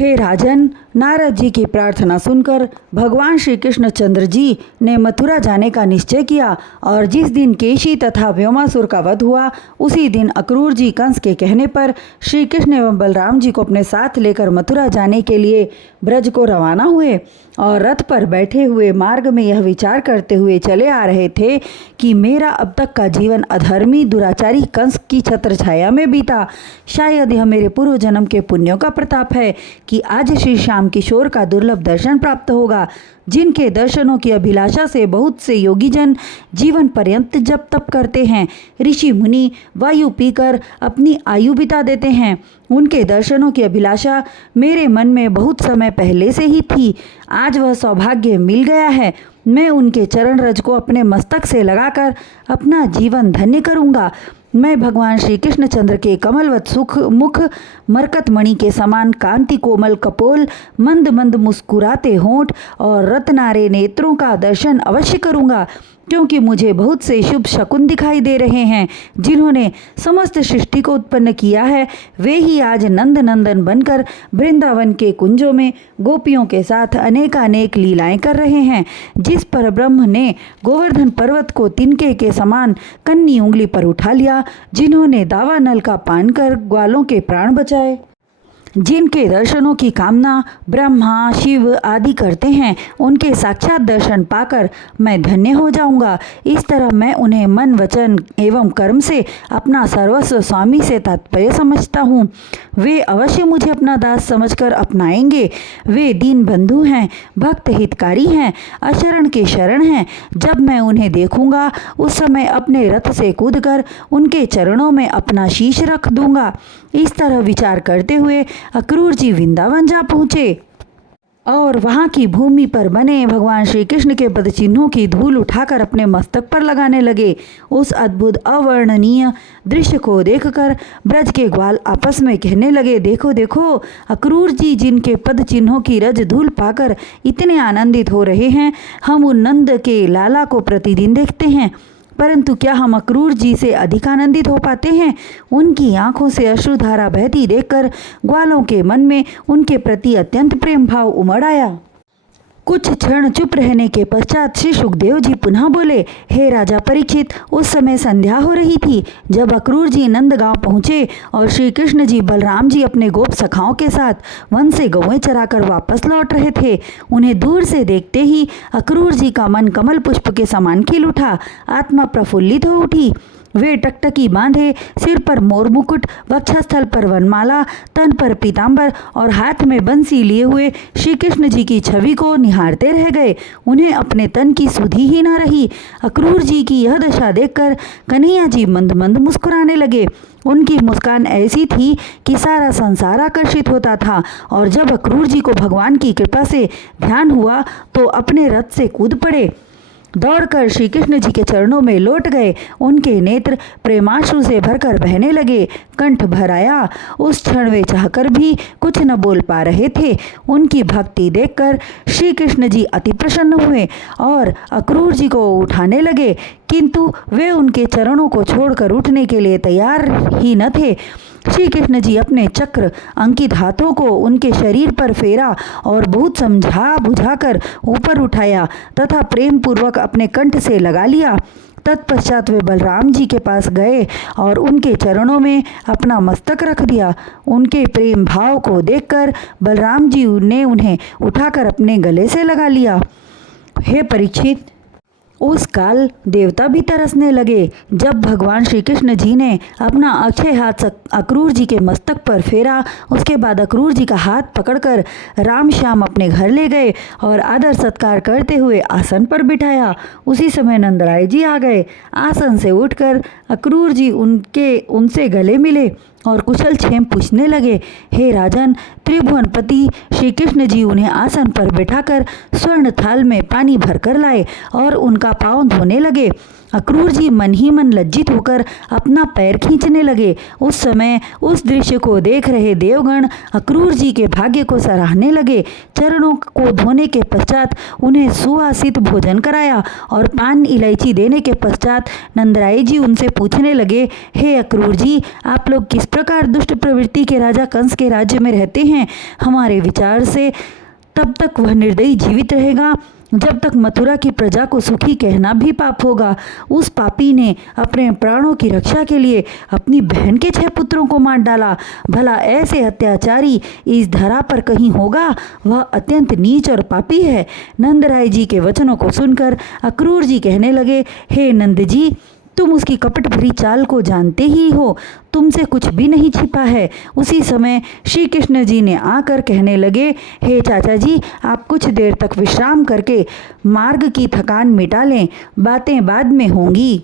हे राजन, नारद जी की प्रार्थना सुनकर भगवान श्री कृष्णचंद्र जी ने मथुरा जाने का निश्चय किया और जिस दिन केशी तथा व्योमासुर का वध हुआ उसी दिन अक्रूर जी कंस के कहने पर श्री कृष्ण एवं बलराम जी को अपने साथ लेकर मथुरा जाने के लिए ब्रज को रवाना हुए और रथ पर बैठे हुए मार्ग में यह विचार करते हुए चले आ रहे थे कि मेरा अब तक का जीवन अधर्मी दुराचारी कंस की छत्र छाया में बीता। शायद यह मेरे पूर्व जन्म के पुण्यों का प्रताप है कि आज श्री श्याम किशोर का दुर्लभ दर्शन प्राप्त होगा, जिनके दर्शनों की अभिलाषा से बहुत से योगी जन जीवन पर्यंत जप तप करते हैं। ऋषि मुनि वायु पीकर अपनी आयु बिता देते हैं। उनके दर्शनों की अभिलाषा मेरे मन में बहुत समय पहले से ही थी। आज वह सौभाग्य मिल गया है। मैं उनके चरण रज को अपने मस्तक से लगाकर अपना जीवन धन्य करूँगा। मैं भगवान श्री कृष्णचंद्र के कमलवत सुख मुख, मरकत मणि के समान कांति कोमल कपोल, मंद मंद मुस्कुराते होंठ और रत्नारे नेत्रों का दर्शन अवश्य करूँगा, क्योंकि मुझे बहुत से शुभ शकुन दिखाई दे रहे हैं। जिन्होंने समस्त सृष्टि को उत्पन्न किया है वे ही आज नंद नंदन बनकर वृंदावन के कुंजों में गोपियों के साथ अनेकानेक लीलाएं कर रहे हैं। जिस परब्रह्म ने गोवर्धन पर्वत को तिनके के समान कन्नी उंगली पर उठा लिया, जिन्होंने दावानल का पान कर ग्वालों के प्राण बचाए, जिनके दर्शनों की कामना ब्रह्मा शिव आदि करते हैं, उनके साक्षात दर्शन पाकर मैं धन्य हो जाऊंगा। इस तरह मैं उन्हें मन वचन एवं कर्म से अपना सर्वस्व स्वामी से तात्पर्य समझता हूँ। वे अवश्य मुझे अपना दास समझकर अपनाएंगे। वे दीन बंधु हैं, भक्त हितकारी हैं, अशरण के शरण हैं। जब मैं उन्हें देखूंगा उस समय अपने रथ से कूदकर उनके चरणों में अपना शीश रख दूंगा। इस तरह विचार करते हुए अक्रूर जी वृंदावन जा पहुँचे और वहाँ की भूमि पर बने भगवान श्री कृष्ण के पद चिन्हों की धूल उठाकर अपने मस्तक पर लगाने लगे। उस अद्भुत अवर्णनीय दृश्य को देखकर ब्रज के ग्वाल आपस में कहने लगे, देखो देखो, अक्रूर जी जिनके पद चिन्हों की रज धूल पाकर इतने आनंदित हो रहे हैं, हम उन नंद के लाला को प्रतिदिन देखते हैं, परंतु क्या हम अक्रूर जी से अधिक आनंदित हो पाते हैं? उनकी आंखों से अश्रुधारा बहती देखकर ग्वालों के मन में उनके प्रति अत्यंत प्रेम भाव उमड़ आया। कुछ क्षण चुप रहने के पश्चात श्री सुखदेव जी पुनः बोले, हे राजा परीक्षित, उस समय संध्या हो रही थी जब अक्रूर जी नंदगांव पहुँचे और श्री कृष्ण जी बलराम जी अपने गोप सखाओं के साथ वन से गौएं चराकर वापस लौट रहे थे। उन्हें दूर से देखते ही अक्रूर जी का मन कमल पुष्प के समान खिल उठा, आत्मा प्रफुल्लित हो उठी। वे टकटकी बांधे, सिर पर मोर मुकुट, वक्षस्थल पर वनमाला, तन पर पीतांबर और हाथ में बंसी लिए हुए श्री कृष्ण जी की छवि को निहारते रह गए। उन्हें अपने तन की सुधि ही न रही। अक्रूर जी की यह दशा देखकर कन्हैया जी मंद मंद मुस्कुराने लगे। उनकी मुस्कान ऐसी थी कि सारा संसार आकर्षित होता था और जब अक्रूर जी को भगवान की कृपा से ध्यान हुआ तो अपने रथ से कूद पड़े, दौड़कर श्री कृष्ण जी के चरणों में लौट गए। उनके नेत्र प्रेमाश्रु से भरकर बहने लगे, कंठ भर आया। उस क्षण वे चाहकर भी कुछ न बोल पा रहे थे। उनकी भक्ति देखकर श्री कृष्ण जी अति प्रसन्न हुए और अक्रूर जी को उठाने लगे, किंतु वे उनके चरणों को छोड़कर उठने के लिए तैयार ही न थे। श्री कृष्ण जी अपने चक्र अंकित हाथों को उनके शरीर पर फेरा और बहुत समझा बुझाकर ऊपर उठाया तथा प्रेम पूर्वक अपने कंठ से लगा लिया। तत्पश्चात वे बलराम जी के पास गए और उनके चरणों में अपना मस्तक रख दिया। उनके प्रेम भाव को देखकर बलराम जी ने उन्हें उठाकर अपने गले से लगा लिया। हे परीक्षित, उस काल देवता भी तरसने लगे जब भगवान श्री कृष्ण जी ने अपना अक्षय हाथ अक्रूर जी के मस्तक पर फेरा। उसके बाद अक्रूर जी का हाथ पकड़कर राम श्याम अपने घर ले गए और आदर सत्कार करते हुए आसन पर बिठाया। उसी समय नंदराय जी आ गए। आसन से उठकर अक्रूर जी उनसे गले मिले और कुशल क्षेम पूछने लगे। हे राजन, त्रिभुवनपति श्री कृष्ण जी उन्हें आसन पर बैठाकर स्वर्ण थाल में पानी भरकर लाए और उनका पाँव धोने लगे। अक्रूर जी मन ही मन लज्जित होकर अपना पैर खींचने लगे। उस समय उस दृश्य को देख रहे देवगण अक्रूर जी के भाग्य को सराहने लगे। चरणों को धोने के पश्चात उन्हें सुवासित भोजन कराया और पान इलायची देने के पश्चात नंदराय जी उनसे पूछने लगे, हे अक्रूर जी, आप लोग किस प्रकार दुष्ट प्रवृत्ति के राजा कंस के राज्य में रहते हैं? हमारे विचार से तब तक वह निर्दयी जीवित रहेगा जब तक मथुरा की प्रजा को सुखी कहना भी पाप होगा। उस पापी ने अपने प्राणों की रक्षा के लिए अपनी बहन के 6 पुत्रों को मार डाला। भला ऐसे अत्याचारी इस धरा पर कहीं होगा? वह अत्यंत नीच और पापी है। नंदराय जी के वचनों को सुनकर अक्रूर जी कहने लगे, हे नंद जी, तुम उसकी कपट भरी चाल को जानते ही हो, तुमसे कुछ भी नहीं छिपा है। उसी समय श्री कृष्ण जी ने आकर कहने लगे, हे चाचा जी, आप कुछ देर तक विश्राम करके मार्ग की थकान मिटा लें, बातें बाद में होंगी।